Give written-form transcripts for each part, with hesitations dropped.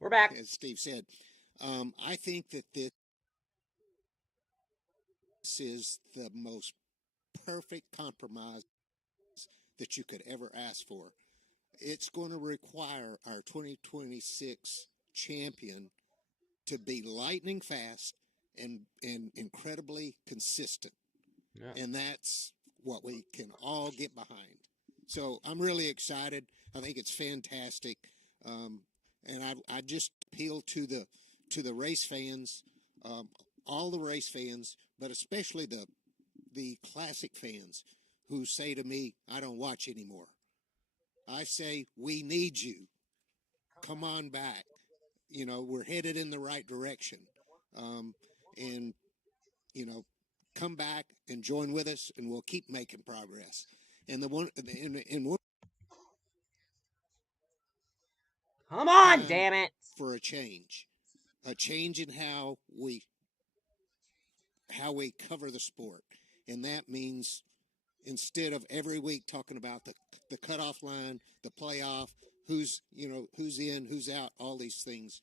We're back. As Steve said, I think that this is the most perfect compromise that you could ever ask for. It's going to require our 2026 champion to be lightning fast and incredibly consistent. Yeah. And that's what we can all get behind. So I'm really excited. I think it's fantastic. And I just appeal to the race fans, all the race fans, but especially the classic fans who say to me, I don't watch anymore. I say, we need you. Come on back. You know, we're headed in the right direction. And, you know, come back and join with us, and we'll keep making progress. And Come on, damn it! For a change in how we cover the sport, and that means instead of every week talking about the cutoff line, the playoff, who's in, who's out, all these things,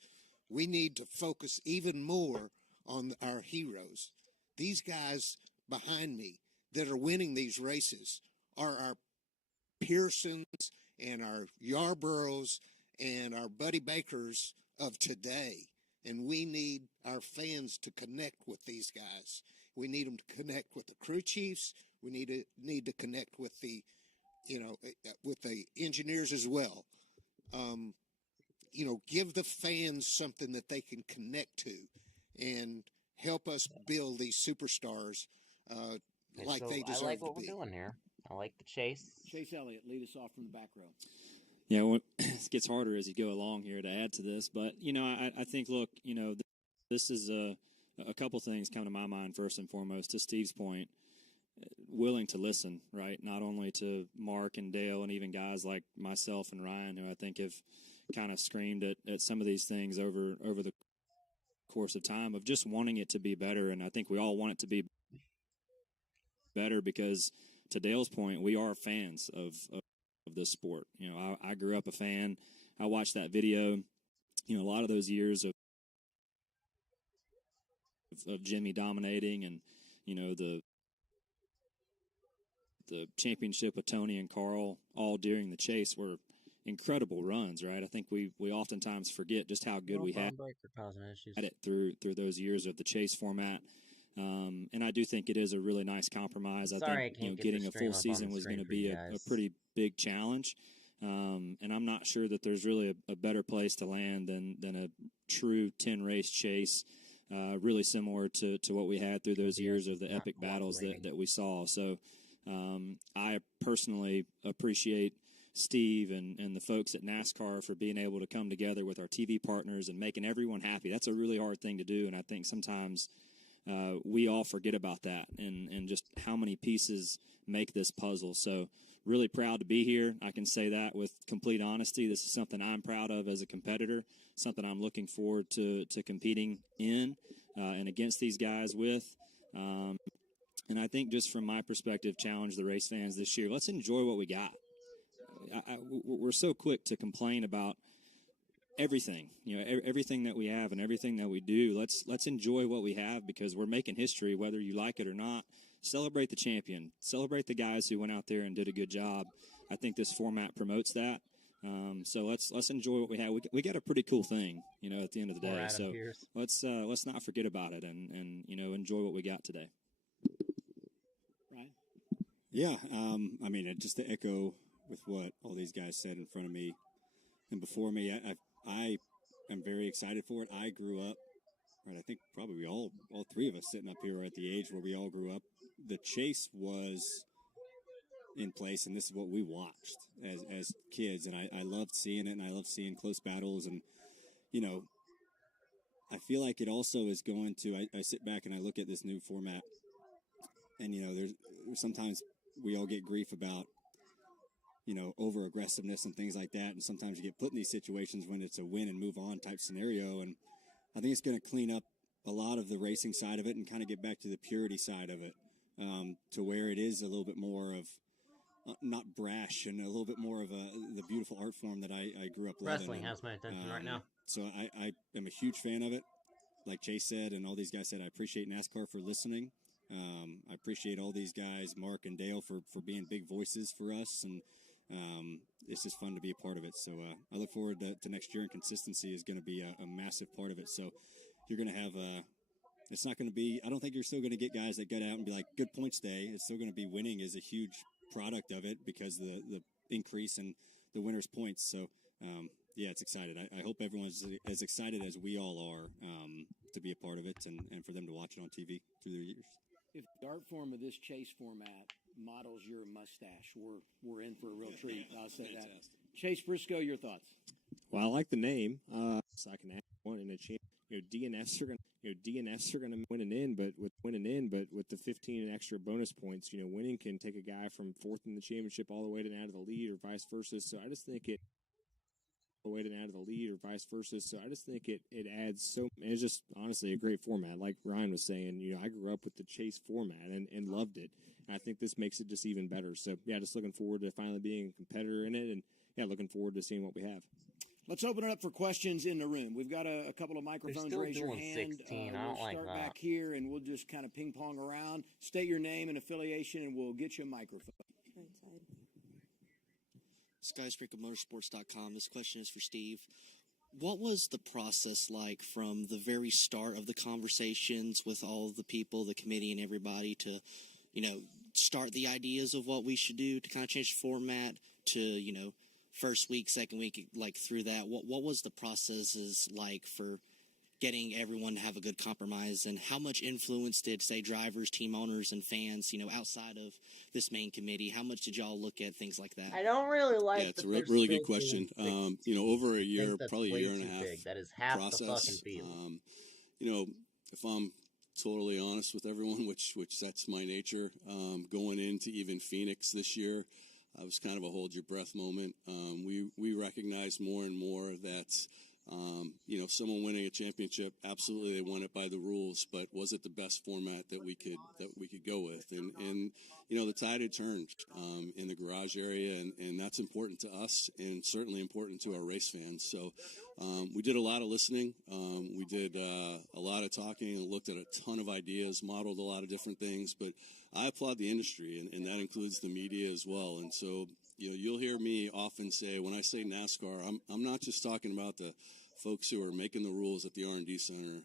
we need to focus even more on our heroes. These guys behind me that are winning these races are our Pearsons and our Yarboroughs and our Buddy Bakers of today. And we need our fans to connect with these guys. We need them to connect with the crew chiefs. We need to connect with the engineers as well. Give the fans something that they can connect to, and help us build these superstars like they deserve to be. I like what we're doing here. I like the chase. Chase Elliott, lead us off from the back row. Yeah, well, it gets harder as you go along here to add to this. But, I think, look, this is a couple things come to my mind first and foremost. To Steve's point, willing to listen, right? Not only to Mark and Dale and even guys like myself and Ryan, who I think have kind of screamed at some of these things over the course of time of just wanting it to be better. And I think we all want it to be better because, to Dale's point, we are fans of this sport. I grew up a fan. I watched that video, a lot of those years of Jimmy dominating, and, the championship with Tony and Carl all during the chase were incredible runs, right? I think we oftentimes forget just how good we had it through those years of the chase format. And I do think it is a really nice compromise. I think getting a full season was going to be a pretty big challenge. And I'm not sure that there's really a better place to land than a true 10-race chase, really similar to what we had through those years of the epic battles that we saw. So I personally appreciate Steve and the folks at NASCAR for being able to come together with our TV partners and making everyone happy. That's a really hard thing to do, and I think sometimes we all forget about that and just how many pieces make this puzzle. So really proud to be here. I can say that with complete honesty. This is something I'm proud of as a competitor, something I'm looking forward to competing in and against these guys with. And I think just from my perspective, challenge the race fans this year. Let's enjoy what we got. We're so quick to complain about everything, everything that we have and everything that we do. Let's enjoy what we have because we're making history, whether you like it or not. Celebrate the champion. Celebrate the guys who went out there and did a good job. I think this format promotes that. So let's enjoy what we have. We got a pretty cool thing, at the end of the day. So let's not forget about it and enjoy what we got today. Ryan? Yeah, just to echo with what all these guys said in front of me and before me, I am very excited for it. I grew up, right? I think probably all three of us sitting up here are at the age where we all grew up. The chase was in place, and this is what we watched as kids, and I loved seeing it, and I loved seeing close battles, and I feel like it also is going to. I sit back and I look at this new format, and there's sometimes we all get grief about over aggressiveness and things like that, and sometimes you get put in these situations when it's a win and move on type scenario, and I think it's going to clean up a lot of the racing side of it and kind of get back to the purity side of it, to where it is a little bit more of not brash and a little bit more of the beautiful art form that I grew up loving. Wrestling has my attention right now. So I am a huge fan of it. Like Chase said, and all these guys said, I appreciate NASCAR for listening. I appreciate all these guys, Mark and Dale, for being big voices for us, and it's just fun to be a part of it. So I look forward to next year, and consistency is going to be a massive part of it. So you're going to have it's not going to be, I don't think you're still going to get guys that get out and be like, good points day. It's still going to be winning is a huge product of it because the increase in the winner's points. So, yeah, it's excited. I hope everyone's as excited as we all are to be a part of it and for them to watch it on TV through their years. If the art form of this chase format models your mustache, we're in for a real treat. I'll say Fantastic. that. Chase Briscoe, your thoughts? Well, I like the name. So I can add one in a chance. DNFs are going to win with the 15 extra bonus points, winning can take a guy from fourth in the championship all the way to out of the lead or vice versa. So I just think it adds so, and it's just honestly a great format. Like Ryan was saying, I grew up with the chase format and loved it. And I think this makes it just even better. So yeah, just looking forward to finally being a competitor in it, and yeah, looking forward to seeing what we have. Let's open it up for questions in the room. We've got a couple of microphones. still Raise your doing hand. 16. I We'll don't like start that. back here, and we'll just kind of ping pong around. State your name and affiliation, and we'll get you a microphone. SkyscraperMotorsports.com. This question is for Steve. What was the process like from the very start of the conversations with all of the people, the committee, and everybody to, start the ideas of what we should do to kind of change the format to, first week, second week, like through that? What was the processes like for getting everyone to have a good compromise, and how much influence did, say, drivers, team owners, and fans, outside of this main committee, how much did y'all look at things like that? I don't really like. Yeah, it's a really good question. Over a year, probably a year and a half big. That is half process. the fucking field. If I'm totally honest with everyone, which that's my nature, going into even Phoenix this year, I was kind of a hold your breath moment. We recognize more and more that, someone winning a championship, absolutely they won it by the rules, but was it the best format that we could go with? And the tide had turned in the garage area, and that's important to us and certainly important to our race fans. So we did a lot of listening. We did a lot of talking and looked at a ton of ideas, modeled a lot of different things, but I applaud the industry, and that includes the media as well. And so, you'll hear me often say, when I say NASCAR, I'm not just talking about the folks who are making the rules at the R&D Center.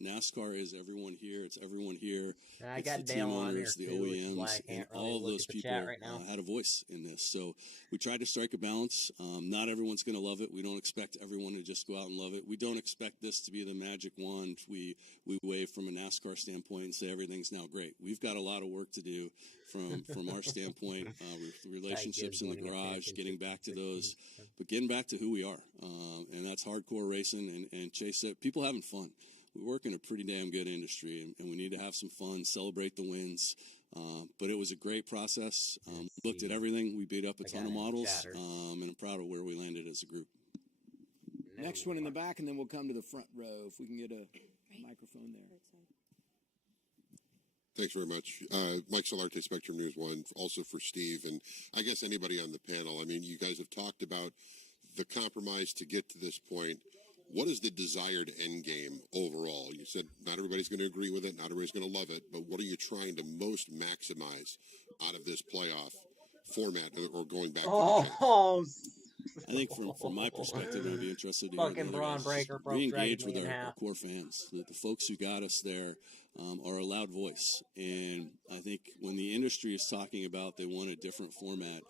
NASCAR is everyone here. It's everyone here. I it's got the Dale team on owners, here the too, which is why I OEMs, and can't really all of look those at the people chat right now. had a voice in this. So we tried to strike a balance. Not everyone's going to love it. We don't expect everyone to just go out and love it. We don't expect this to be the magic wand we wave from a NASCAR standpoint and say everything's now great. We've got a lot of work to do from our standpoint, with relationships in the garage, getting back to those, but getting back to who we are. And that's hardcore racing. And Chase said, people having fun. We work in a pretty damn good industry, and we need to have some fun, celebrate the wins. But it was a great process. Looked at everything. We beat up a ton of models, and I'm proud of where we landed as a group. Next one in the back, and then we'll come to the front row if we can get a microphone there. Thanks very much. Mike Solarte, Spectrum News 1, also for Steve, and I guess anybody on the panel. I mean, you guys have talked about the compromise to get to this point. What is the desired end game overall? You said not everybody's going to agree with it, not everybody's going to love it, but what are you trying to most maximize out of this playoff format or going back to the chase? I think from my perspective, I'd be interested to Fucking Braun Breaker broke re-engage with dragging me in our half. core fans. The folks who got us there are a loud voice. And I think when the industry is talking about they want a different format,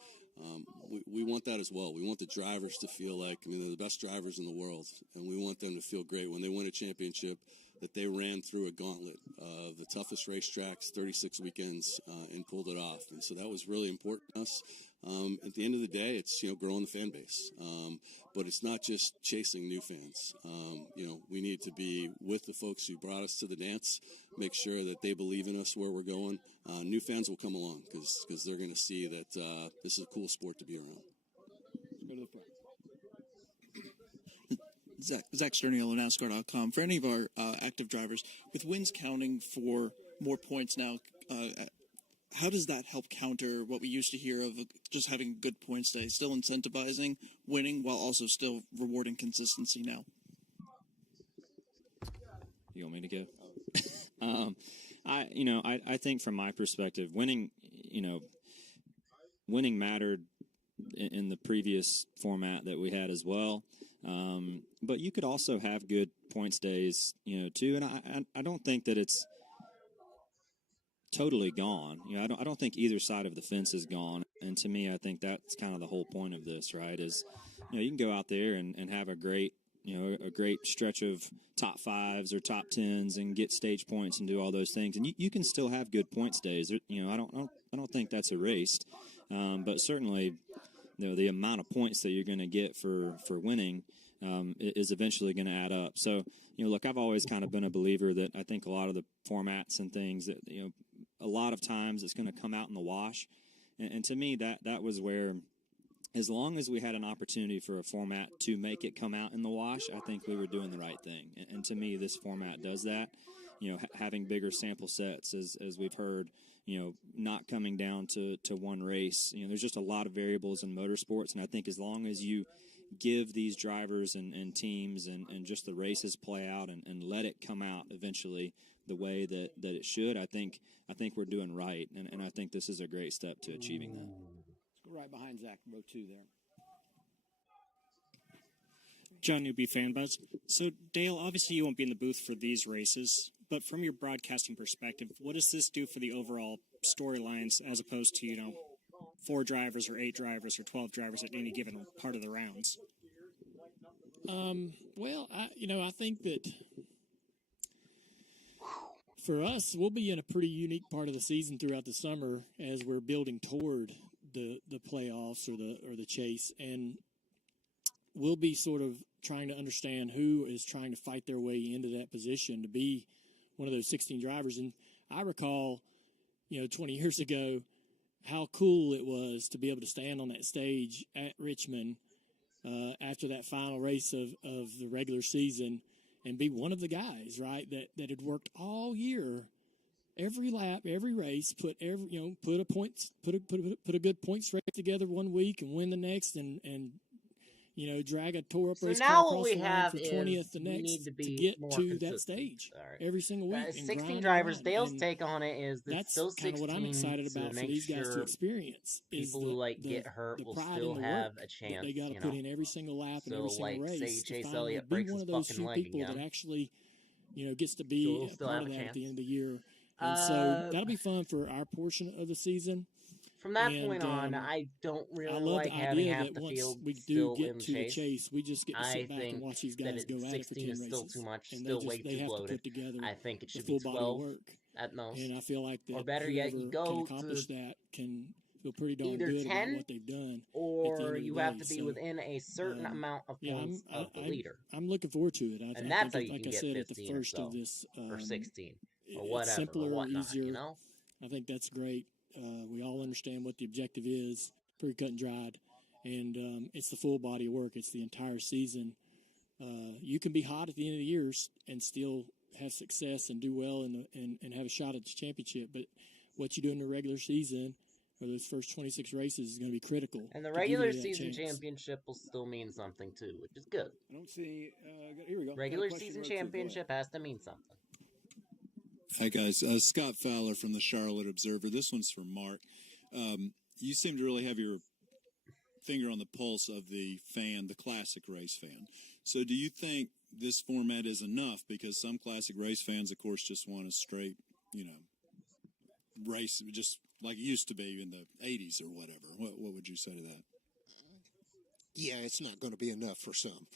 we want that as well. We want the drivers to feel like, they're the best drivers in the world, and we want them to feel great when they win a championship, that they ran through a gauntlet of the toughest racetracks, 36 weekends, and pulled it off. And so that was really important to us. At the end of the day, it's, growing the fan base. But it's not just chasing new fans. We need to be with the folks who brought us to the dance, make sure that they believe in us where we're going. New fans will come along because they're going to see that this is a cool sport to be around. Let's go to the front. Zach Sterniolo, NASCAR.com. For any of our active drivers, with wins counting for more points now, how does that help counter what we used to hear of just having a good points day, still incentivizing winning while also still rewarding consistency now? You want me to go? I think from my perspective, winning mattered in the previous format that we had as well. But you could also have good points days, too. And I don't think that it's totally gone. I don't think either side of the fence is gone. And to me, I think that's kind of the whole point of this, right? Is, you can go out there and have a great stretch of top fives or top tens and get stage points and do all those things. And you can still have good points days. I don't think that's erased. But certainly, the amount of points that you're going to get for winning is eventually going to add up. So, look, I've always kind of been a believer that I think a lot of the formats and things that, a lot of times it's going to come out in the wash. And to me, that was where, as long as we had an opportunity for a format to make it come out in the wash, I think we were doing the right thing. And to me, this format does that. Having bigger sample sets, as we've heard, not coming down to one race. There's just a lot of variables in motorsports, and I think as long as you give these drivers and teams and just the races play out and let it come out eventually the way that it should, I think we're doing right, and I think this is a great step to achieving that. Let's go right behind Zach, row 2 there. John Newby, FanBuzz. So, Dale, obviously you won't be in the booth for these races, but from your broadcasting perspective, what does this do for the overall storylines as opposed to, 4 drivers or 8 drivers or 12 drivers at any given part of the rounds? Well, I think that for us, we'll be in a pretty unique part of the season throughout the summer as we're building toward the playoffs or the chase, and we'll be sort of trying to understand who is trying to fight their way into that position to be one of those 16 drivers. And I recall, 20 years ago, how cool it was to be able to stand on that stage at Richmond after that final race of the regular season and be one of the guys, right, that had worked all year, every lap, every race, put a good points race together one week and win the next, and drag a tore up race car across the line for 20th the next to get to that stage every single week. 16 drivers. Dale's take on it is that's still 16. Kind of what I'm excited about for these guys to experience. People who get hurt will still have a chance. They got to put in every single lap and every single race. Say Chase to Elliott be breaks one his of those fucking few leg people again. that actually, gets to be a part of that at the end of the year. And so that'll be fun for our portion of the season. From that point on, I don't really like the having idea half that the once field we do still get in to the chase, we just get to sit back and watch these guys go at it for 10 races. 16 is still too much, and still way they too have bloated. to put together I think it should the be full 12 body of work at most. And I feel like that or better yet, you go can accomplish that can feel pretty darn either good 10 about what they've done. or you have to be within a certain amount of points of the leader. I'm looking forward to it. And that's how you like can I get said 15 at the first or of this, or 16 or it's whatever, simpler, or whatnot, easier. I think that's great. We all understand what the objective is, pretty cut and dried, and it's the full body of work. It's the entire season. You can be hot at the end of the year and still have success and do well and have a shot at the championship. But what you do in the regular season or those first 26 races is going to be critical. And the regular season championship will still mean something too, which is good. I don't see. Here we go. Regular season championship has to mean something. Hi, guys. Scott Fowler from the Charlotte Observer. This one's for Mark. You seem to really have your finger on the pulse of the fan, the classic race fan. So do you think this format is enough? Because some classic race fans, of course, just want a straight, race, just like it used to be in the 80s or whatever. What would you say to that? Yeah, it's not going to be enough for some.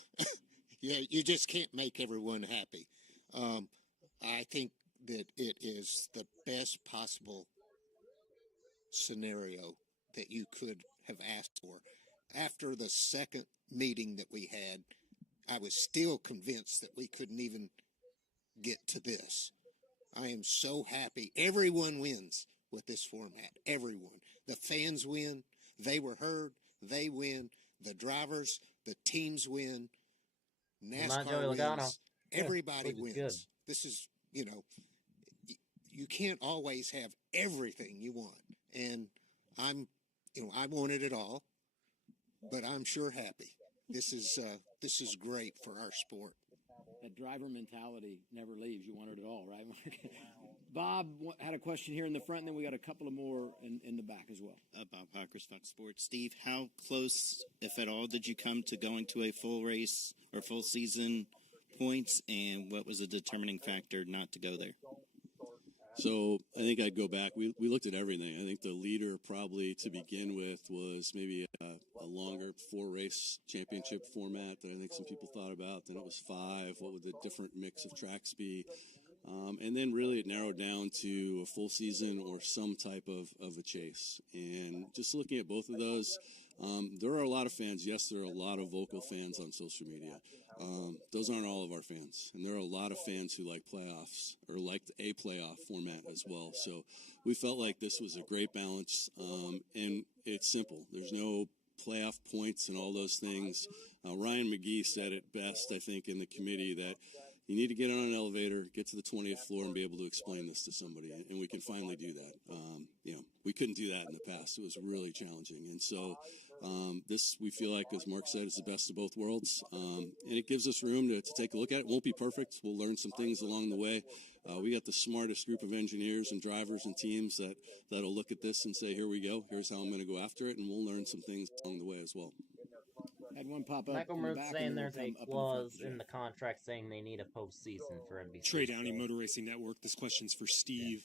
Yeah, you just can't make everyone happy. I think that it is the best possible scenario that you could have asked for. After the second meeting that we had, I was still convinced that we couldn't even get to this. I am so happy. Everyone wins with this format. Everyone. The fans win. They were heard. They win. The drivers, the teams win. NASCAR wins. Everybody wins. Good. This is, you can't always have everything you want. And I'm I wanted it all, but I'm sure happy. This is great for our sport. That driver mentality never leaves. You want it all, right, Mark? Bob had a question here in the front, and then we got a couple of more in the back as well. Bob Hawkers, Fox Sports. Steve, how close, if at all, did you come to going to a full race or full season points, and what was the determining factor not to go there? So I think I'd go back. We looked at everything. I think the leader probably to begin with was maybe a longer 4-race championship format that I think some people thought about. Then it was 5. What would the different mix of tracks be? And then really it narrowed down to a full season or some type of a chase. And just looking at both of those, there are a lot of fans. Yes, there are a lot of vocal fans on social media. Those aren't all of our fans. And there are a lot of fans who like playoffs or liked a playoff format as well. So we felt like this was a great balance. And it's simple. There's no playoff points and all those things. Ryan McGee said it best, I think, in the committee that you need to get on an elevator, get to the 20th floor, and be able to explain this to somebody. And we can finally do that. We couldn't do that in the past. It was really challenging. And so this, we feel like, as Mark said, is the best of both worlds. And it gives us room to take a look at it. It won't be perfect. We'll learn some things along the way. We got the smartest group of engineers and drivers and teams that'll look at this and say, here we go. Here's how I'm going to go after it. And we'll learn some things along the way as well. Had one pop up. Michael Mertz saying there's a clause in the contract saying they need a postseason for NBC. Trey Downey, Motor Racing Network. This question's for Steve.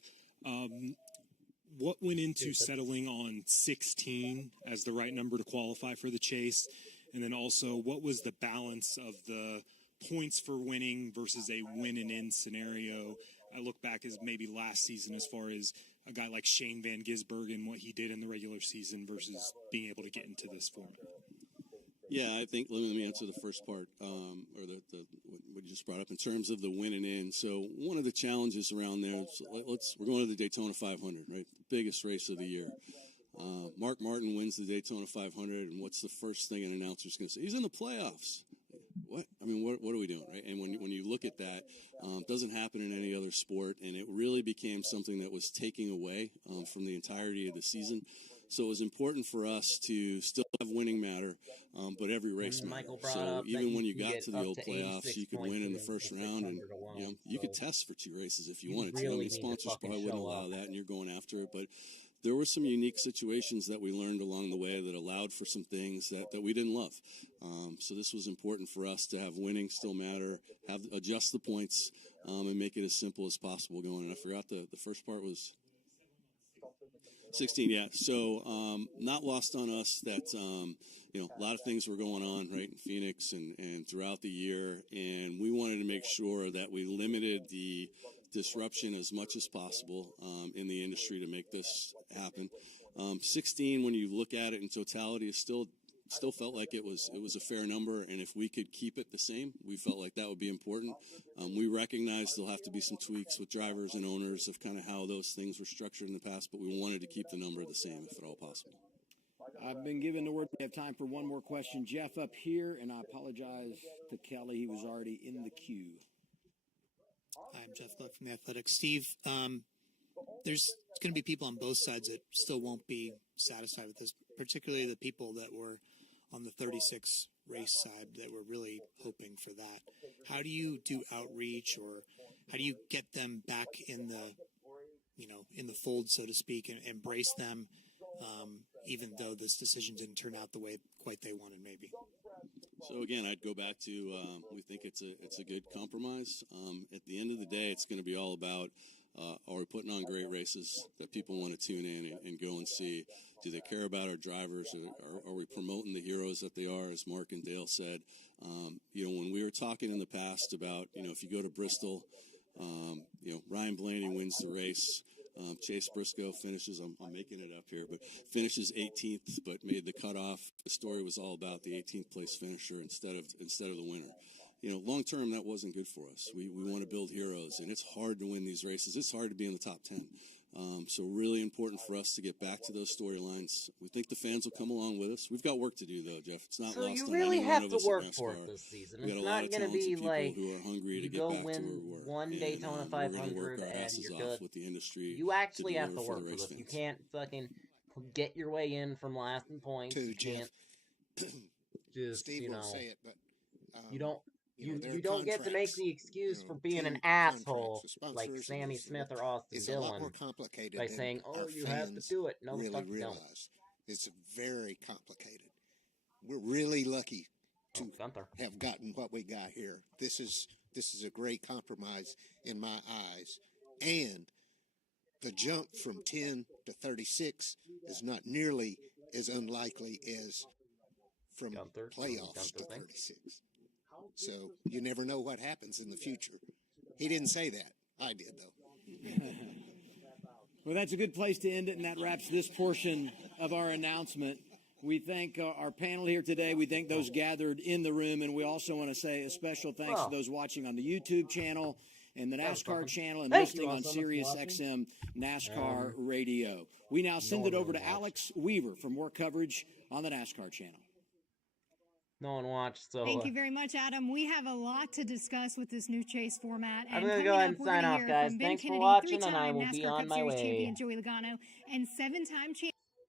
What went into settling on 16 as the right number to qualify for the chase? And then also, what was the balance of the points for winning versus a win and in scenario? I look back as maybe last season as far as a guy like Shane Van Gisbergen, what he did in the regular season versus being able to get into this format. Yeah, I think, let me answer the first part, or what you just brought up in terms of the win and in. So one of the challenges around there, we're going to the Daytona 500, right? The biggest race of the year. Mark Martin wins the Daytona 500, and what's the first thing an announcer's going to say? He's in the playoffs. What? I mean, what are we doing, right? And when you look at that, it doesn't happen in any other sport, and it really became something that was taking away from the entirety of the season. So it was important for us to still have winning matter, but every race mattered. So even when you got to the old playoffs, you could win in the first round, and you could test for 2 races if you wanted to. I mean, sponsors probably wouldn't allow that, and you're going after it. But there were some unique situations that we learned along the way that allowed for some things that we didn't love. So this was important for us to have winning still matter, adjust the points, and make it as simple as possible going. And I forgot the first part was 16, yeah. So not lost on us that a lot of things were going on right in Phoenix and throughout the year, and we wanted to make sure that we limited the disruption as much as possible in the industry to make this happen. 16, when you look at it in totality, is still felt like it was a fair number, and if we could keep it the same, we felt like that would be important. We recognize there'll have to be some tweaks with drivers and owners of kind of how those things were structured in the past, but we wanted to keep the number the same if at all possible. I've been given the word. We have time for one more question. Jeff up here, and I apologize to Kelly. He was already in the queue. Hi, I'm Jeff Love from The Athletic. Steve, there's going to be people on both sides that still won't be satisfied with this, particularly the people that were on the 36 race side that were really hoping for that. How do you do outreach, or how do you get them back in the fold, so to speak, and embrace them, even though this decision didn't turn out the way quite they wanted, maybe? So again, I'd go back to we think it's a good compromise. At the end of the day, it's going to be all about are we putting on great races that people want to tune in and go and see? Do they care about our drivers? Are we promoting the heroes that they are, as Mark and Dale said? When we were talking in the past about, if you go to Bristol, Ryan Blaney wins the race. Chase Briscoe finishes, I'm making it up here, but finishes 18th, but made the cutoff. The story was all about the 18th place finisher instead of the winner. Long term, that wasn't good for us. We want to build heroes, and it's hard to win these races. It's hard to be in the top 10. So really important for us to get back to those storylines. We think the fans will come along with us. We've got work to do, though, Jeff. It's not lost on really any have one to of us work at for NASCAR. it this season. We got It's a lot not of going to talented be people like who are hungry to you get go back to win where we were. one Daytona We're going to work 500 our and asses you're off good. with the industry. You actually to have to deliver work for the for race this. You fans. can't fucking get your way in from last in points. Too, you Jeff. can't just, Steve won't say it, but you don't. there You are don't get to make contracts, the excuse for being an team asshole contracts with like sponsors, Sammy and Smith or Austin it's a lot more Dillon complicated by than saying, our "Oh, you have to fans do it." No, really fuck you don't. realize. It's very complicated. We're really lucky to have gotten what we got here. This is a great compromise in my eyes, and the jump from 10 to 36 is not nearly as unlikely as from playoffs to 36. So you never know what happens in the future. He didn't say that. I did, though. Well, that's a good place to end it, and that wraps this portion of our announcement. We thank our panel here today. We thank those gathered in the room, and we also want to say a special thanks to those watching on the YouTube channel and the NASCAR channel and listening on Sirius XM NASCAR Radio. We now send it over to Alex Weaver for more coverage on the NASCAR channel. No one watched, so Thank you very much, Adam. We have a lot to discuss with this new chase format. I'm going to go ahead and sign off, guys. Thanks for watching, and I will be on my way. Champion Joey Logano and 7-time champion